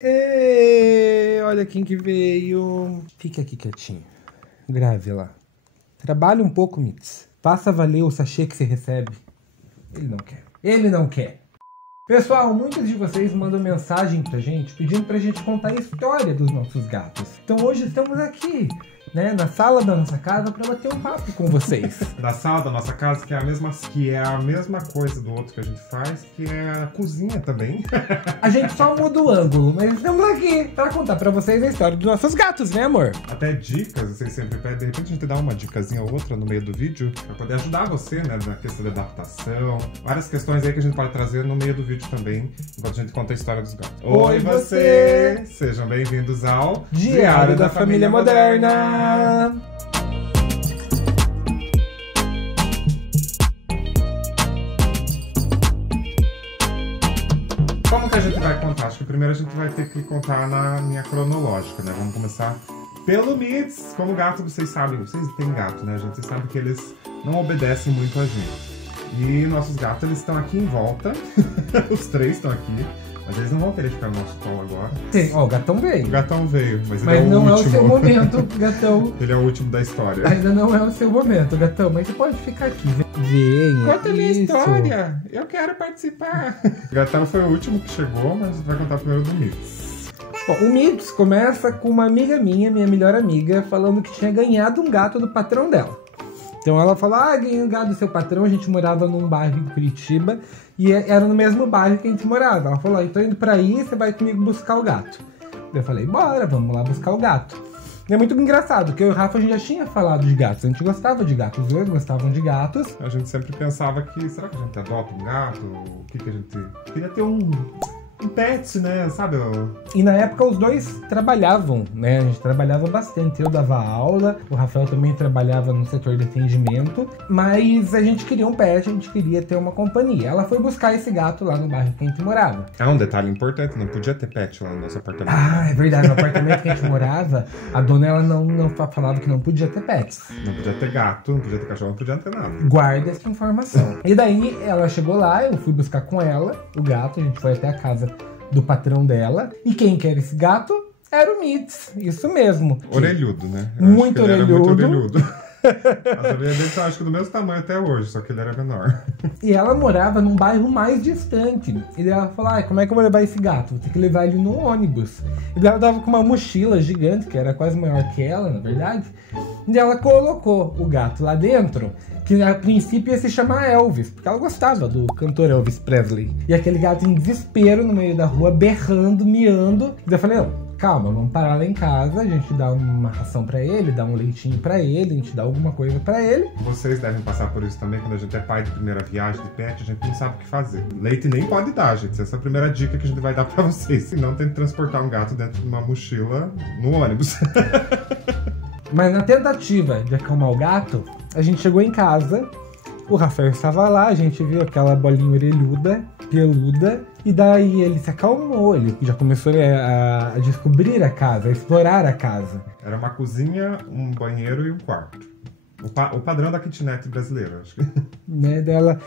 Ei, olha quem que veio. Fica aqui quietinho. Grave lá. Trabalha um pouco, Mix. Faça valer o sachê que você recebe. Ele não quer. Ele não quer. Pessoal, muitos de vocês mandam mensagem pra gente pedindo pra gente contar a história dos nossos gatos. Então hoje estamos aqui, né, na sala da nossa casa para bater um papo com vocês. Da sala da nossa casa, que é a mesma coisa do outro que a gente faz, que é a cozinha também. A gente só muda o ângulo, mas estamos aqui para contar para vocês a história dos nossos gatos, né, amor? Até dicas, vocês sempre pedem, de repente a gente dá uma dicasinha ou outra no meio do vídeo, para poder ajudar você, né, na questão da adaptação. Várias questões aí que a gente pode trazer no meio do vídeo também, enquanto a gente conta a história dos gatos. Oi, você! Sejam bem-vindos ao Diário da Família Moderna! Como que a gente vai contar? Acho que primeiro a gente vai ter que contar na linha cronológica, né? Vamos começar pelo Mits. Como gato, vocês sabem, vocês têm gato, né, gente? Vocês sabem que eles não obedecem muito a gente. E nossos gatos, eles estão aqui em volta. Os três estão aqui. Mas eles não vão querer ficar no nosso colo agora. Sim, ó, o gatão veio. O gatão veio, mas ele Mas é o não último. é o seu momento, gatão. Ele é o último da história. Ainda não é o seu momento, gatão, mas você pode ficar aqui. Venha. Conta a minha história! Eu quero participar! O gatão foi o último que chegou, mas a gente vai contar primeiro do Mits. Bom, o Mits começa com uma amiga minha melhor amiga, falando que tinha ganhado um gato do patrão dela. Então ela falou, ganhei um gato do seu patrão, a gente morava num bairro em Curitiba, e era no mesmo bairro que a gente morava. Ela falou, tô indo pra aí, você vai comigo buscar o gato. Eu falei, bora, vamos lá buscar o gato. E é muito engraçado, porque eu e o Rafa, a gente já tinha falado de gatos, a gente gostava de gatos, os dois gostavam de gatos. A gente sempre pensava que, será que a gente adota um gato? O que a gente... Queria ter um pet, né, sabe? E na época os dois trabalhavam, né? A gente trabalhava bastante. Eu dava aula, o Rafael também trabalhava no setor de atendimento. Mas a gente queria um pet, a gente queria ter uma companhia. Ela foi buscar esse gato lá no bairro que a gente morava. Um detalhe importante, não podia ter pet lá no nosso apartamento. É verdade, no apartamento que a gente morava, a dona ela não falava que não podia ter pets. Não podia ter gato, não podia ter cachorro, não podia ter nada. Guarda essa informação. E daí ela chegou lá, eu fui buscar com ela o gato, a gente foi até a casa do patrão dela. E quem quer esse gato era o Mits, isso mesmo. Orelhudo, né? Muito orelhudo. Era muito orelhudo. As orelhas dele são, acho que do mesmo tamanho até hoje, só que ele era menor. E ela morava num bairro mais distante. E daí ela falou, como é que eu vou levar esse gato? Vou ter que levar ele no ônibus. E daí ela tava com uma mochila gigante, que era quase maior que ela, na verdade. E daí ela colocou o gato lá dentro, que a princípio ia se chamar Elvis, porque ela gostava do cantor Elvis Presley. E aquele gato em desespero no meio da rua, berrando, miando. E daí eu falei, calma, vamos parar lá em casa, a gente dá uma ração pra ele, dá um leitinho pra ele, a gente dá alguma coisa pra ele. Vocês devem passar por isso também, quando a gente é pai de primeira viagem de pet, a gente não sabe o que fazer. Leite nem pode dar, gente. Essa é a primeira dica que a gente vai dar pra vocês. Se não, tem que transportar um gato dentro de uma mochila no ônibus. Mas na tentativa de acalmar o gato, a gente chegou em casa, o Rafael estava lá, a gente viu aquela bolinha orelhuda, peluda, e daí ele se acalmou, ele já começou a descobrir a casa, a explorar a casa. Era uma cozinha, um banheiro e um quarto. O padrão da kitnet brasileira, acho que. Né, dela,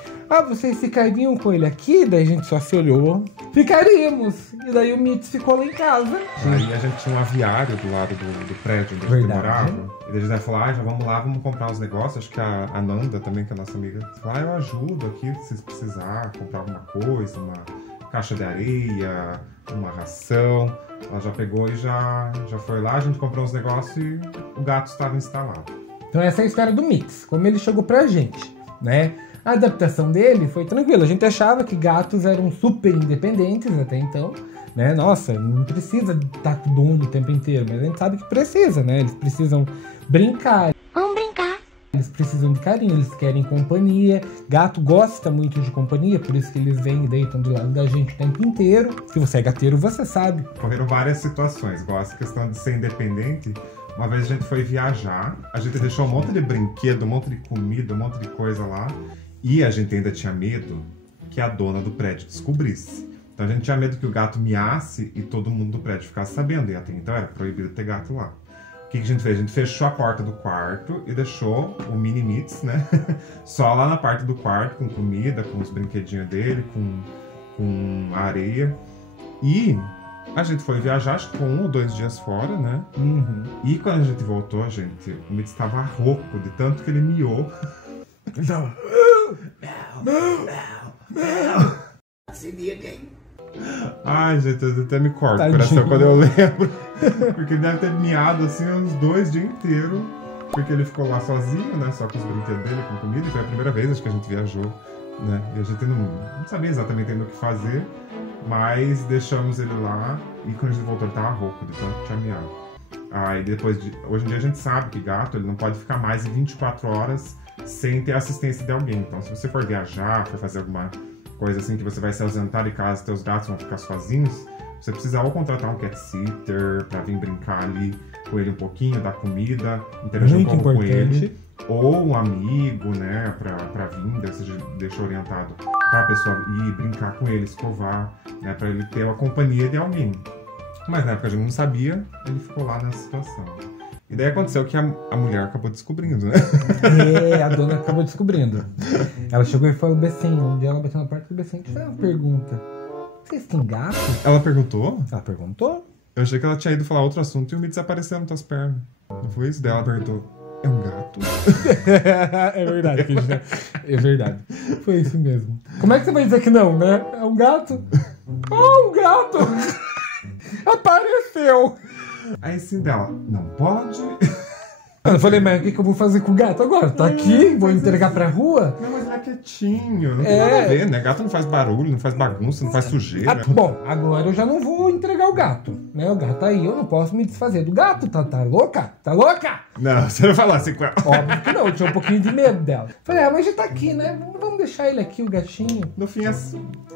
vocês ficariam com ele aqui? Daí a gente só se olhou. Ficaríamos! E daí o Mits ficou lá em casa. Aí a gente tinha um aviário do lado do prédio onde a gente morava. E daí a gente falou, já vamos lá, vamos comprar uns negócios. Acho que a Nanda também, que é a nossa amiga, falou, eu ajudo aqui se vocês precisarem comprar alguma coisa, uma caixa de areia, uma ração. Ela já pegou e já foi lá, a gente comprou uns negócios e o gato estava instalado. Então essa é a história do Mits, como ele chegou pra gente, né? A adaptação dele foi tranquila, a gente achava que gatos eram super independentes até então, né? Nossa, não precisa estar todo mundo o tempo inteiro, mas a gente sabe que precisa, né? Eles precisam brincar. Vamos brincar. Eles precisam de carinho, eles querem companhia. Gato gosta muito de companhia, por isso que eles vêm e deitam do lado da gente o tempo inteiro. Se você é gateiro, você sabe. Correram várias situações, igual essa questão de ser independente. Uma vez a gente foi viajar, a gente deixou um monte de brinquedo, um monte de comida, um monte de coisa lá. E a gente ainda tinha medo que a dona do prédio descobrisse. Então a gente tinha medo que o gato miasse e todo mundo do prédio ficasse sabendo. E até então era proibido ter gato lá. O que a gente fez? A gente fechou a porta do quarto e deixou o mini Mits, né? Só lá na parte do quarto, com comida, com os brinquedinhos dele, com areia. E A gente foi viajar, acho que com 1 ou 2 dias fora, né? Uhum. E quando a gente voltou, gente, o Mitz estava rouco de tanto que ele miou. Ele tava... Ai, gente, eu até me corto o Tadinho. coração quando eu lembro. Porque ele deve ter miado assim uns 2 dias inteiros. Porque ele ficou lá sozinho, né? Só com os brinquedos dele, com comida. E foi a primeira vez, acho que a gente viajou, né? E a gente não sabia exatamente ainda o que fazer. Mas deixamos ele lá. E quando a gente voltou, ele tava rouco de tanto que tinha miado. Aí depois hoje em dia a gente sabe que gato, ele não pode ficar mais de 24 horas sem ter assistência de alguém. Então, se você for viajar, for fazer alguma coisa assim que você vai se ausentar de casa, teus gatos vão ficar sozinhos, você precisa ou contratar um cat sitter pra vir brincar ali com ele um pouquinho, dar comida, interagir um pouco com ele, ou um amigo, né, pra vir, daí você deixa orientado pra pessoa ir brincar com ele, escovar, né, pra ele ter a companhia de alguém. Mas na época a gente não sabia, ele ficou lá nessa situação. E daí aconteceu que a mulher acabou descobrindo, né? É, a dona acabou descobrindo. Ela chegou e falou assim, um dia ela bateu na porta e falou assim, uma pergunta. Vocês têm gato? Ela perguntou? Ela perguntou? Eu achei que ela tinha ido falar outro assunto e o Mitz apareceu nas tuas pernas. Não foi isso? Daí ela perguntou, é um gato? É verdade, Cristina. É verdade. Foi isso mesmo. Como é que você vai dizer que não, né? É um gato? Oh, um gato! Apareceu! Aí sim dela, não pode? Eu falei, mas o que eu vou fazer com o gato agora? Tá aqui, vou entregar pra rua? Não, mas ele é quietinho, não tem nada a ver, né? Gato não faz barulho, não faz bagunça, não faz sujeira. Bom, agora eu já não vou entregar o gato, né? O gato tá aí, eu não posso me desfazer do gato, tá louca? Tá louca? Não, você não fala assim com ela. Óbvio que não, eu tinha um pouquinho de medo dela. Falei, mas já tá aqui, né? Vamos deixar ele aqui, o gatinho. No fim,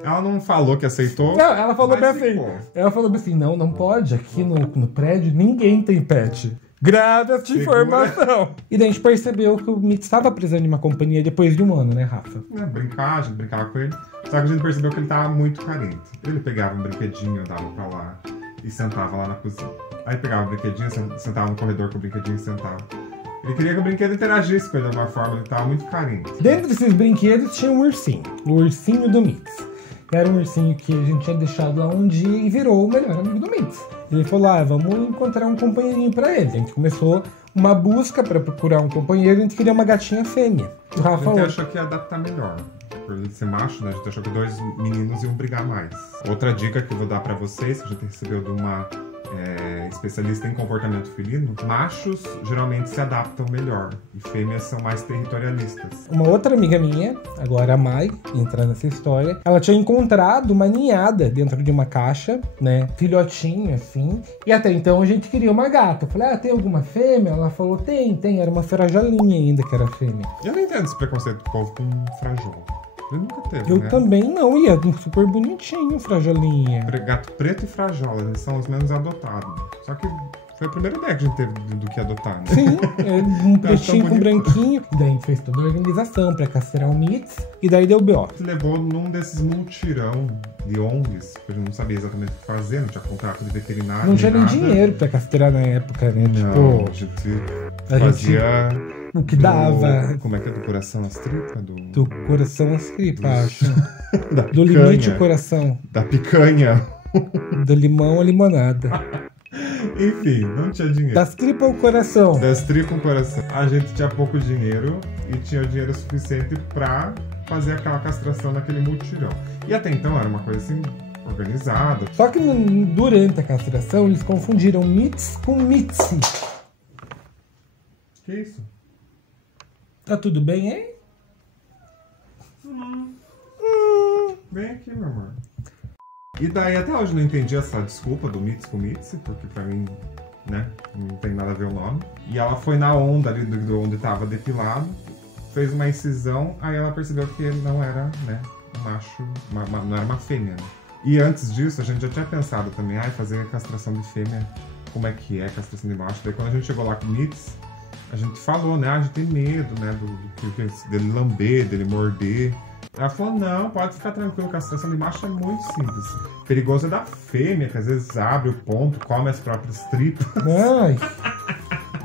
ela não falou que aceitou. Não, ela falou bem mas assim. ficou. Ela falou bem assim, não pode, aqui no prédio ninguém tem pet. Grave essa informação. E daí a gente percebeu que o Mitz estava precisando de uma companhia depois de um ano, né, Rafa? A gente brincava com ele. Só que a gente percebeu que ele tava muito carente. Ele pegava um brinquedinho, dava pra lá e sentava lá na cozinha. Aí pegava o brinquedinho, sentava no corredor com o brinquedinho e sentava. Ele queria que o brinquedo interagisse com ele de alguma forma, ele tava muito carente. Dentro desses brinquedos tinha um ursinho. O ursinho do Mitz. Era um ursinho que a gente tinha deixado lá um dia e virou o melhor amigo do Mitz. Ele falou, vamos encontrar um companheirinho pra ele. A gente começou uma busca pra procurar um companheiro e a gente queria uma gatinha fêmea. O Rafa A gente falou, achou que ia adaptar melhor. Por ele ser macho, né? A gente achou que 2 meninos iam brigar mais. Outra dica que eu vou dar pra vocês, que a gente recebeu de uma especialista em comportamento felino, machos geralmente se adaptam melhor e fêmeas são mais territorialistas. uma outra amiga minha, agora a Mai, entrando nessa história, ela tinha encontrado uma ninhada dentro de uma caixa, né? Filhotinho, assim. E até então a gente queria uma gata. Eu falei, tem alguma fêmea? Ela falou, tem. Era uma frajolinha ainda que era fêmea. Eu não entendo esse preconceito do povo com frajola. Eu nunca teve, Eu né? também não, e é super bonitinho, frajolinha. Gato preto e frajola, eles são os menos adotados. Só que foi a primeira ideia que a gente teve do que adotar, né? Sim, um pretinho com bonito. branquinho. E daí a gente fez toda a organização pra castrar o Mitz. E daí deu B.O. A gente levou num desses multirão de ONGs, que a gente não sabia exatamente o que fazer, não tinha contrato de veterinário. Não tinha nem nada. dinheiro pra castrar na época, né? Não, Tipo, a gente a fazia. o que dava. Como é que é? Do coração às tripas? Do coração às tripas, acho. Da Do limite ao picanha. coração. Da picanha. Do limão à limonada. Enfim, não tinha dinheiro. Das tripas ao coração. Das tripas ao coração. A gente tinha pouco dinheiro e tinha o dinheiro suficiente pra fazer aquela castração naquele multirão. E até então era uma coisa assim, organizada. Só que durante a castração eles confundiram Mitz com Mitzi. Que isso? Tá tudo bem, hein? Vem aqui, meu amor. E daí até hoje eu não entendi essa desculpa do Mitz com Mitzi, porque pra mim, né, não tem nada a ver o nome. E ela foi na onda ali do onde tava depilado, fez uma incisão, aí ela percebeu que ele não era, né, um macho, não era uma fêmea, né? E antes disso, a gente já tinha pensado também, fazer a castração de fêmea, como é que é a castração de macho. Daí quando a gente chegou lá com o Mitz, a gente falou, né, a gente tem medo, né, dele lamber, dele morder. Ela falou, não, pode ficar tranquilo, castração de macho é muito simples. Perigoso é da fêmea, que às vezes abre o ponto, come as próprias tripas. Ai.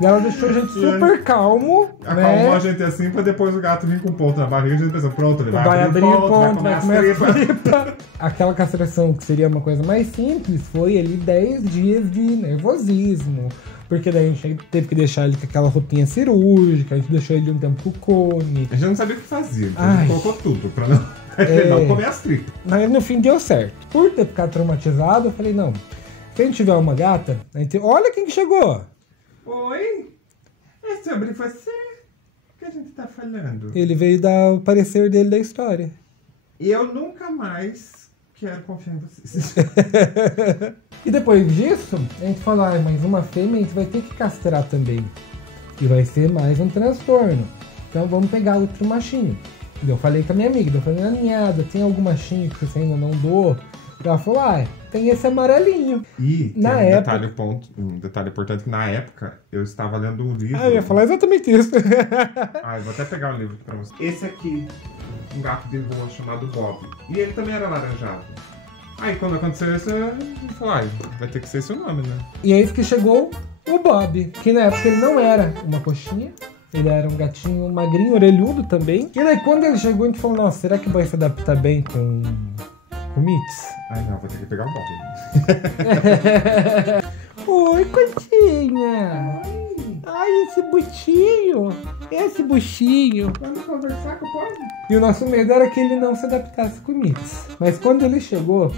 E ela deixou a gente super calmo, Acalmou né? a gente assim pra depois o gato vir com ponto na barriga. A gente pensa, pronto, ele Vai abrir o ponto, vai comer as a tripa. Aquela castração que seria uma coisa mais simples foi ali 10 dias de nervosismo. Porque daí a gente teve que deixar ele com aquela roupinha cirúrgica, a gente deixou ele um tempo com o cone. A gente não sabia o que fazia, então a Ai. gente colocou tudo pra não comer as tripas. Mas no fim deu certo. Por ter ficado traumatizado, eu falei, não, se a gente tiver uma gata, a gente... olha quem que chegou! Oi? É sobre você que a gente tá falando. Ele veio dar o parecer dele da história. E eu nunca mais quero confiar em vocês. E depois disso, a gente falou, mas uma fêmea a gente vai ter que castrar também. E vai ser mais um transtorno. Então vamos pegar outro machinho. E eu falei com a minha amiga, eu falei, aninhada, tem algum machinho que você ainda não doou? Ela falou, tem esse amarelinho. E Na tem época... um detalhe importante, que na época eu estava lendo um livro. Eu ia falar exatamente isso. Eu vou até pegar o livro aqui pra você. Esse aqui, um gato de rua chamado Bob. E ele também era laranjado. Aí quando aconteceu isso, eu falei, vai ter que ser esse o nome, né? E é isso que chegou o Bob, que na época ele não era uma coxinha. Ele era um gatinho magrinho, orelhudo também. E daí quando ele chegou, a gente falou, nossa, será que vai se adaptar bem com o Mitz? Ai não, vou ter que pegar o Bob. Oi, coisinha. Ai, esse buchinho. Esse buchinho. Vamos conversar com o Bob? E o nosso medo era que ele não se adaptasse com o Mitz. Mas quando ele chegou,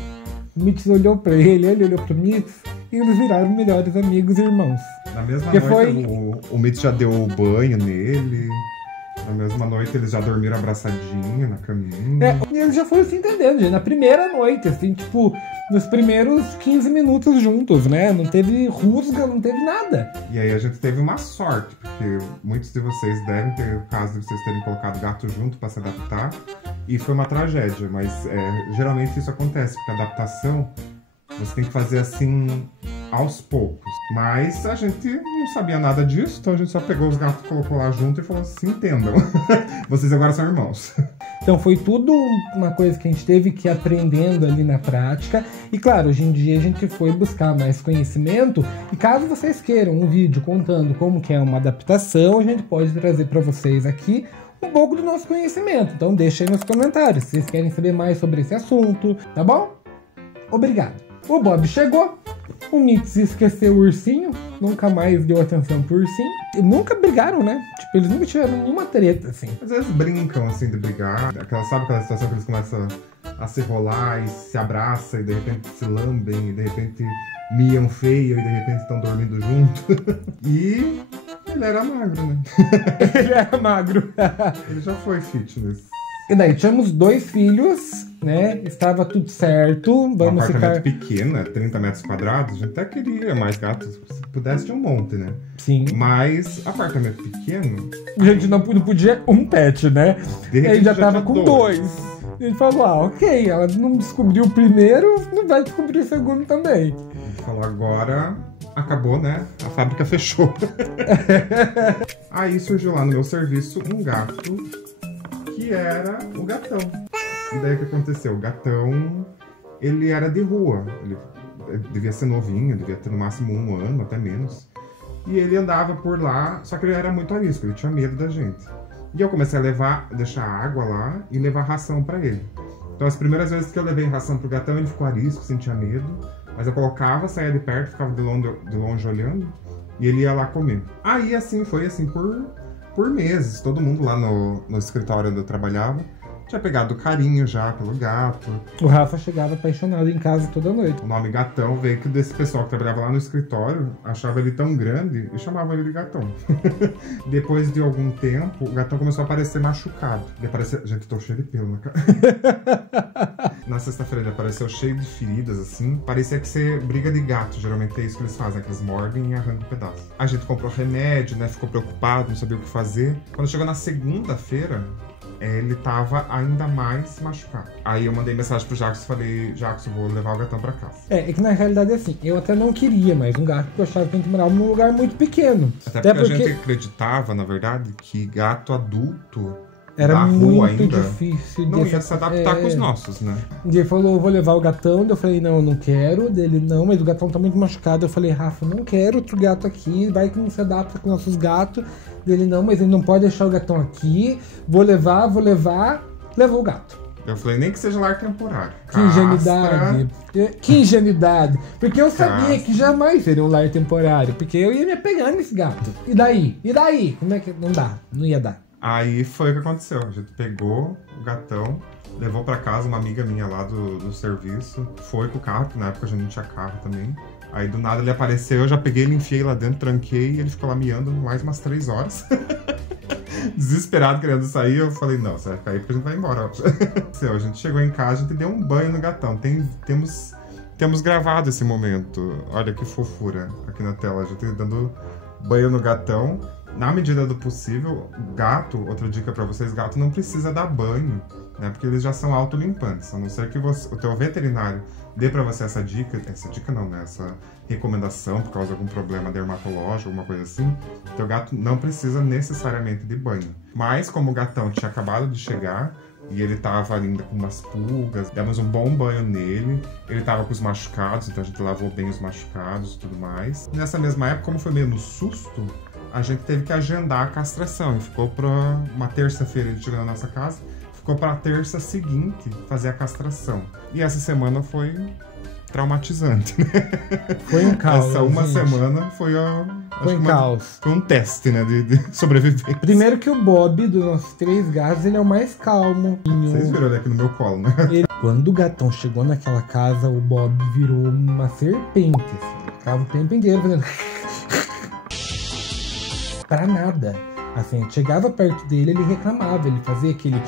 o Mitz olhou pra ele olhou pro Mitz e eles viraram melhores amigos e irmãos. Na mesma Que noite, o Mitch já deu o banho nele. Na mesma noite, eles já dormiram abraçadinho na caminha. E eles já foram se entendendo, gente. Na primeira noite, assim, tipo, nos primeiros 15 minutos juntos, né? Não teve rusga, não teve nada. E aí a gente teve uma sorte, porque muitos de vocês devem ter o caso de vocês terem colocado o gato junto para se adaptar. E foi uma tragédia, mas geralmente isso acontece, porque a adaptação você tem que fazer assim aos poucos. Mas a gente não sabia nada disso, então a gente só pegou os gatos, colocou lá junto e falou assim, entendam. Vocês agora são irmãos. Então foi tudo uma coisa que a gente teve que ir aprendendo ali na prática. E claro, hoje em dia a gente foi buscar mais conhecimento. E caso vocês queiram um vídeo contando como que é uma adaptação, a gente pode trazer para vocês aqui um pouco do nosso conhecimento. Então deixa aí nos comentários se vocês querem saber mais sobre esse assunto, tá bom? Obrigado. O Bob chegou, o Mitz esqueceu o ursinho, nunca mais deu atenção pro ursinho. E nunca brigaram, né? Tipo, eles nunca tiveram nenhuma treta, assim. Às vezes brincam, assim, de brigar. Sabe aquela situação que eles começam a se rolar e se abraçam e de repente se lambem e de repente miam feio e de repente estão dormindo junto. E ele era magro, né? Ele era magro. Ele já foi fitness. E daí, tínhamos 2 filhos, né? Estava tudo certo. Vamos apartamento ficar... pequeno, 30 metros quadrados. A gente até queria mais gatos. Se pudesse, tinha um monte, né? Sim. Mas apartamento pequeno... A gente não podia um pet, né? De repente Ele já tava tinha com 2. A gente falou, ok, ela não descobriu o primeiro, não vai descobrir o segundo também. A gente falou, agora acabou, né? A fábrica fechou. Aí surgiu lá no meu serviço um gato que era o Gatão. E daí o que aconteceu? O Gatão, ele era de rua. Ele devia ser novinho, devia ter no máximo 1 ano, até menos. E ele andava por lá, só que ele era muito arisco, ele tinha medo da gente. E eu comecei a deixar água lá e levar ração pra ele. Então as primeiras vezes que eu levei ração pro Gatão, ele ficou arisco, sentia medo. Mas eu colocava, saía de perto, ficava de longe olhando, e ele ia lá comer. Aí assim, foi assim por meses. Todo mundo lá no escritório onde eu trabalhava tinha pegado carinho já pelo gato. O Rafa chegava apaixonado em casa toda noite. O nome Gatão veio que desse pessoal que trabalhava lá no escritório achava ele tão grande e chamava ele de Gatão. Depois de algum tempo, o Gatão começou a aparecer machucado. Ele apareceu... Gente, tô cheio de pelo na cara. Na sexta-feira ele apareceu cheio de feridas, assim. Parecia que ser briga de gato, geralmente é isso que eles fazem, que eles mordem e arrancam um pedaço. A gente comprou remédio, né? Ficou preocupado, não sabia o que fazer. Quando chegou na segunda-feira, ele tava ainda mais machucado. Aí eu mandei mensagem pro Jacques e falei, Jacques, eu vou levar o Gatão pra casa. É que na realidade é assim, eu até não queria mais um gato, porque eu achava que a gente morava num lugar muito pequeno. Até porque a gente acreditava, na verdade, que gato adulto Era da rua muito ainda, difícil. não ia se adaptar com os nossos, né? E ele falou, vou levar o gatão. Eu falei, não, eu não quero. Dele, não, mas o gatão tá muito machucado. Eu falei, Rafa, não quero outro gato aqui. Vai que não se adapta com nossos gatos. Dele, não, mas ele não pode deixar o gatão aqui. Vou levar. Levou o gato. Eu falei, nem que seja lar temporário. Que ingenuidade. Que ingenuidade. Porque eu sabia Castra. que jamais seria um lar temporário. Porque eu ia me apegar nesse gato. E daí? E daí? Como é que... Não dá. Não ia dar. Aí foi o que aconteceu. A gente pegou o gatão, levou pra casa uma amiga minha lá do serviço. Foi com o carro, porque na época a gente não tinha carro também. Aí do nada ele apareceu, eu já peguei ele, enfiei lá dentro, tranquei e ele ficou lá miando mais umas 3 horas. Desesperado, querendo sair, eu falei, não, você vai ficar aí porque a gente vai embora. A gente chegou em casa, a gente deu um banho no gatão. Temos gravado esse momento. Olha que fofura aqui na tela. A gente dando banho no gatão. Na medida do possível, gato, outra dica pra vocês, gato não precisa dar banho, né? Porque eles já são autolimpantes. A não ser que o teu veterinário dê pra você essa dica não, né? Essa recomendação por causa de algum problema dermatológico, alguma coisa assim. Teu gato não precisa necessariamente de banho. Mas como o gatão tinha acabado de chegar e ele tava ainda com umas pulgas, demos um bom banho nele. Ele tava com os machucados, então a gente lavou bem os machucados e tudo mais. Nessa mesma época, como foi meio no susto, a gente teve que agendar a castração. E ficou pra uma terça-feira ele chegou na nossa casa. Ficou pra terça seguinte fazer a castração. E essa semana foi traumatizante, né? Foi um caos. Essa uma gente. semana foi Foi um caos. Foi um teste, né, de sobrevivência. Primeiro que o Bob, dos nossos 3 gatos, ele é o mais calmo. Vocês viram ele aqui no meu colo, né? Quando o gatão chegou naquela casa, o Bob virou uma serpente, assim. Ficava o tempo inteiro fazendo... Pra nada. Assim, chegava perto dele, ele reclamava, ele fazia aquele...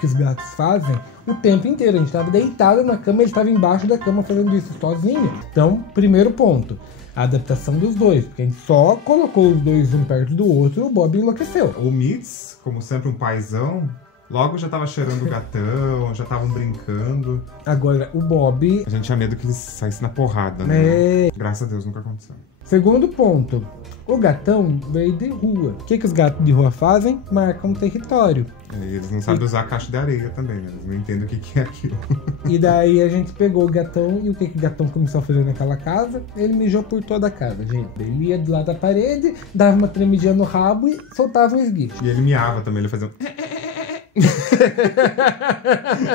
que os gatos fazem o tempo inteiro. A gente tava deitado na cama, ele estava embaixo da cama fazendo isso sozinho. Então, primeiro ponto, a adaptação dos dois. Porque a gente só colocou os dois um perto do outro, o Bob enlouqueceu. O Mitz, como sempre um paizão, logo já tava cheirando o gatão, já estavam brincando. Agora, o Bob... A gente tinha medo que ele saísse na porrada, né? É... Graças a Deus nunca aconteceu. Segundo ponto, o gatão veio de rua. O que os gatos de rua fazem? Marcam território. E eles não sabem usar a caixa de areia também, né? Eles não entendem o que é aquilo. E daí a gente pegou o gatão, e o que o gatão começou a fazer naquela casa? Ele mijou por toda a casa, gente. Ele ia do lado da parede, dava uma tremidinha no rabo e soltava um esguicho. E ele miava também, ele fazia um...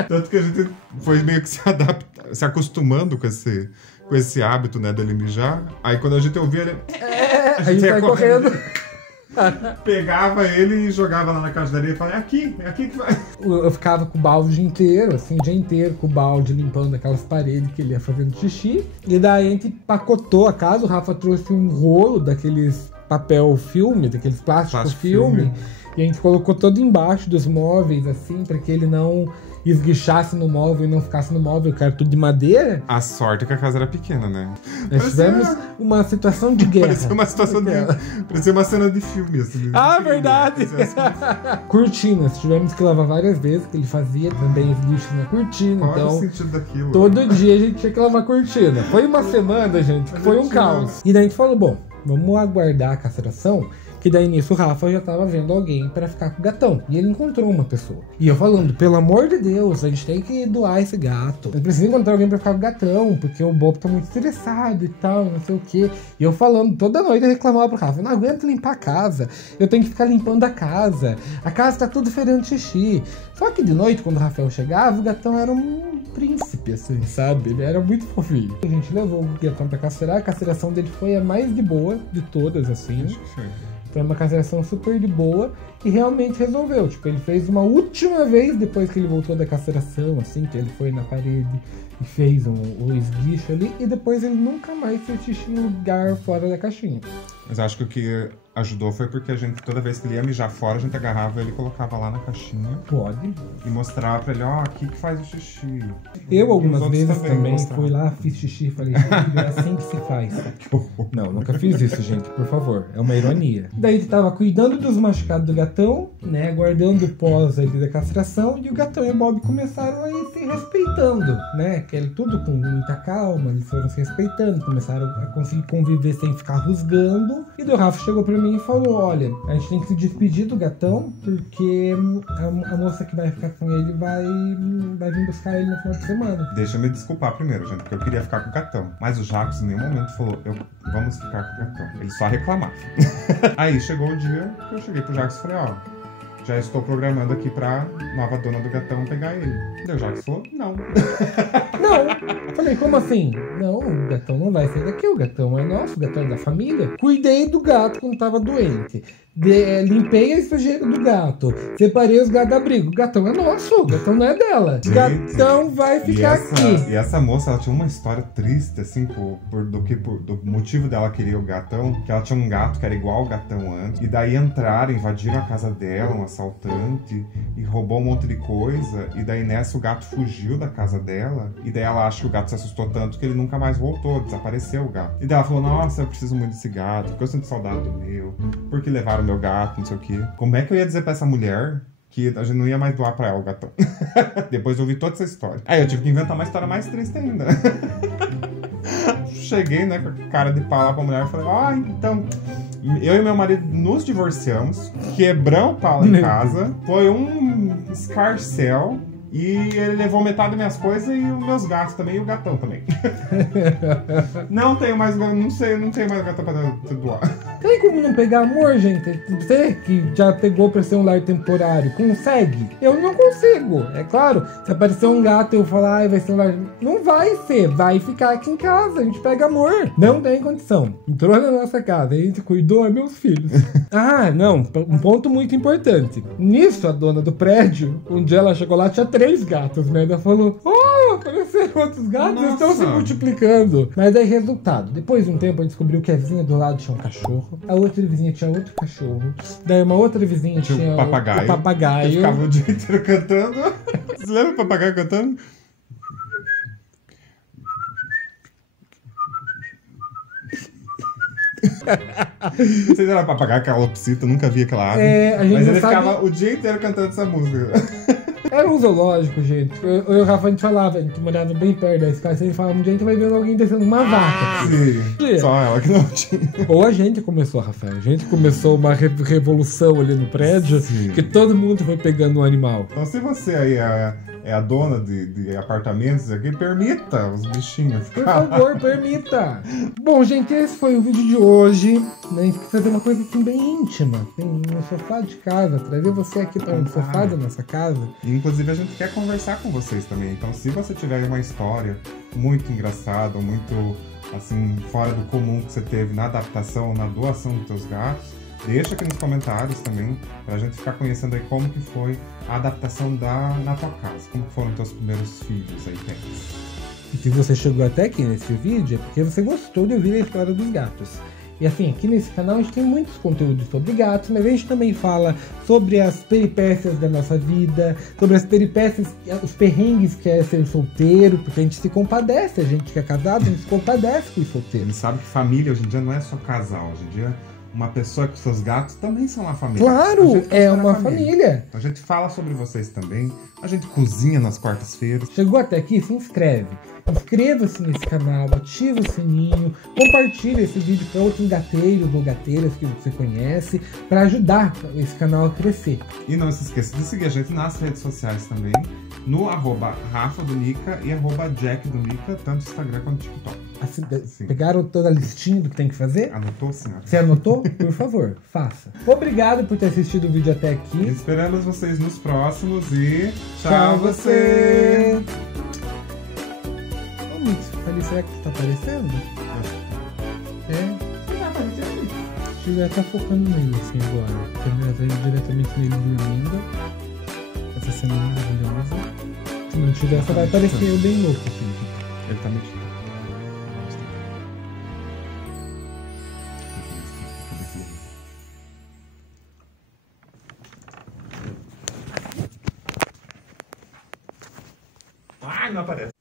Tanto que a gente foi meio que se acostumando com esse hábito, né, dele mijar. Aí quando a gente ouvia ele... A gente sai correndo. Pegava ele e jogava lá na caixa da areia e falava, é aqui que vai. Eu ficava com o balde inteiro, assim, o dia inteiro com o balde limpando aquelas paredes que ele ia fazendo xixi. E daí a gente pacotou a casa, o Rafa trouxe um rolo daqueles papel filme, daqueles plástico filme. E a gente colocou todo embaixo dos móveis, assim, pra que ele não esguichasse no móvel e não ficasse no móvel, que era tudo de madeira. A sorte é que a casa era pequena, né? Nós tivemos uma situação de guerra. Parecia uma situação de... Parecia uma cena de filme, assim. Ah, verdade! Cortinas. Tivemos que lavar várias vezes, que ele fazia também esguichos na cortina. Qual então, era o sentido daquilo? Todo dia a gente tinha que lavar a cortina. Foi uma semana, gente, que foi um caos. E daí a gente falou, bom, vamos aguardar a castração. Que daí nisso o Rafa já tava vendo alguém pra ficar com o gatão. E ele encontrou uma pessoa. E eu falando, pelo amor de Deus, a gente tem que doar esse gato. Eu preciso encontrar alguém pra ficar com o gatão, porque o Bob tá muito estressado e tal, não sei o quê. E eu falando, toda noite eu reclamava pro Rafa, eu não aguento limpar a casa. Eu tenho que ficar limpando a casa. A casa tá tudo fedendo xixi. Só que de noite, quando o Rafael chegava, o gatão era um príncipe, assim, sabe? Ele era muito fofinho. A gente levou o gatão pra castrar. A castração dele foi a mais de boa de todas, assim. Acho que foi. Foi uma castração super de boa e realmente resolveu. Tipo, ele fez uma última vez depois que ele voltou da castração, assim, que ele foi na parede e fez o esguicho ali, e depois ele nunca mais fez xixi em lugar fora da caixinha. Mas acho que o que ajudou foi porque a gente, toda vez que ele ia mijar fora, a gente agarrava ele e colocava lá na caixinha. Pode. E mostrava pra ele, ó, aqui que faz o xixi. Eu algumas vezes também mostrava. fui lá, fiz xixi e falei, filho, é assim que se faz. Não, nunca fiz isso, gente, por favor. É uma ironia. Daí ele tava cuidando dos machucados do gatão, né? Guardando o pós ali da castração. E o gatão e o Bob começaram a ir se respeitando, né? Que era tudo com muita calma. Eles foram se respeitando. Começaram a conseguir conviver sem ficar rusgando. E daí o Rafa chegou pra mim e falou: olha, a gente tem que se despedir do gatão, porque a moça que vai ficar com ele vai vir buscar ele no final de semana. Deixa eu me desculpar primeiro, gente, porque eu queria ficar com o gatão. Mas o Jacques em nenhum momento falou, vamos ficar com o gatão. Ele só reclamava. Aí chegou o dia que eu cheguei pro Jacques e falei, ó, já estou programando aqui pra nova dona do gatão pegar ele. Daí o Jacques falou, não. Não. Falei, como assim? Não, o gatão não vai sair daqui, o gatão é nosso, o gatão é da família. Cuidei do gato quando tava doente. Limpei a sujeira do gato. Separei os gatos da briga. O gatão é nosso, o gatão não é dela. O gatão vai ficar aqui. E essa moça, ela tinha uma história triste, assim, do motivo dela querer o gatão, que ela tinha um gato que era igual ao gatão antes, e daí entraram, invadiram a casa dela, um assaltante, e roubou um monte de coisa, e daí nessa o gato fugiu da casa dela, e daí ela acha que o gato se assustou tanto que ele nunca mais voltou, desapareceu o gato. E daí ela falou, nossa, eu preciso muito desse gato, porque eu sinto saudade do meu, porque levaram meu gato, não sei o quê. Como é que eu ia dizer pra essa mulher que a gente não ia mais doar pra ela o gatão? Depois eu ouvi toda essa história. Aí eu tive que inventar uma história mais triste ainda. Cheguei, né, com a cara de pau lá pra mulher e falei, então, eu e meu marido nos divorciamos, quebramos o pau em casa, foi um escarcéu, e ele levou metade das minhas coisas e os meus gatos também, e o gatão também. Não tenho mais gatão pra doar. Tem como não pegar amor, gente? Você que já pegou pra ser um lar temporário, consegue? Eu não consigo. É claro, se aparecer um gato e eu falar, vai ser um lar... Não vai ser, vai ficar aqui em casa, a gente pega amor. Não tem condição. Entrou na nossa casa, a gente cuidou, é meus filhos. Não, um ponto muito importante. Nisso, a dona do prédio, um dia ela chegou lá, tinha 3 gatos, né? Ela falou, apareceram outros gatos, eles estão se multiplicando. Mas aí, resultado, depois de um tempo, a gente descobriu que a vizinha do lado tinha um cachorro, a outra vizinha tinha outro cachorro, daí uma outra vizinha tinha um papagaio. O papagaio. Que ficava o dia inteiro cantando. Você lembra o papagaio cantando? Vocês eram papagaio, aquela calopsita, nunca vi aquela ave. Mas ele ficava o dia inteiro cantando essa música. Era um zoológico, gente. Eu e o Rafa, a gente falava, a gente morava bem perto da escada, a gente falava, um dia a gente vai vendo alguém descendo uma vaca. Sim. Só ela que não tinha. Ou a gente começou, Rafael. A gente começou uma revolução ali no prédio, que todo mundo foi pegando um animal. Então, se você aí é a dona de apartamentos aqui, permita os bichinhos. Por favor, permita. Bom, gente, esse foi o vídeo de hoje. A gente quis fazer uma coisa assim bem íntima. Assim, no sofá de casa, trazer você aqui para um sofá da nossa casa. Inclusive, a gente quer conversar com vocês também. Então, se você tiver uma história muito engraçada, ou muito, assim, fora do comum que você teve na adaptação, na doação dos teus gatos, deixa aqui nos comentários também, pra gente ficar conhecendo aí como que foi a adaptação na tua casa. Como foram teus primeiros filhos aí, pets. E se você chegou até aqui nesse vídeo, é porque você gostou de ouvir a história dos gatos. E assim, aqui nesse canal a gente tem muitos conteúdos sobre gatos, mas a gente também fala sobre as peripécias da nossa vida, sobre as peripécias, os perrengues que é ser solteiro, porque a gente se compadece, a gente que é casado, a gente se compadece com os solteiros. A gente sabe que família hoje em dia não é só casal, hoje em dia uma pessoa com seus gatos também são uma família. Claro, é uma família. Então a gente fala sobre vocês também, a gente cozinha nas quartas-feiras. Chegou até aqui? Se inscreve. Inscreva-se nesse canal, ative o sininho, compartilhe esse vídeo para outros gateiros ou gateiras que você conhece, para ajudar esse canal a crescer. E não se esqueça de seguir a gente nas redes sociais também, no @RafaDoMica e @JackDoMica, tanto no Instagram quanto no TikTok. Assim, pegaram toda a listinha do que tem que fazer? Anotou, senhora? Você anotou? Por favor, faça. Obrigado por ter assistido o vídeo até aqui. Esperamos vocês nos próximos e tchau você! Ali, será que tá aparecendo? Você vai aparecer ali. Você já tá focando nele assim agora. A câmera tá indo diretamente nele dormindo. Essa cena maravilhosa. Se não tiver, só vai aparecer eu bem louco aqui. Ele tá metido. Ai, não aparece.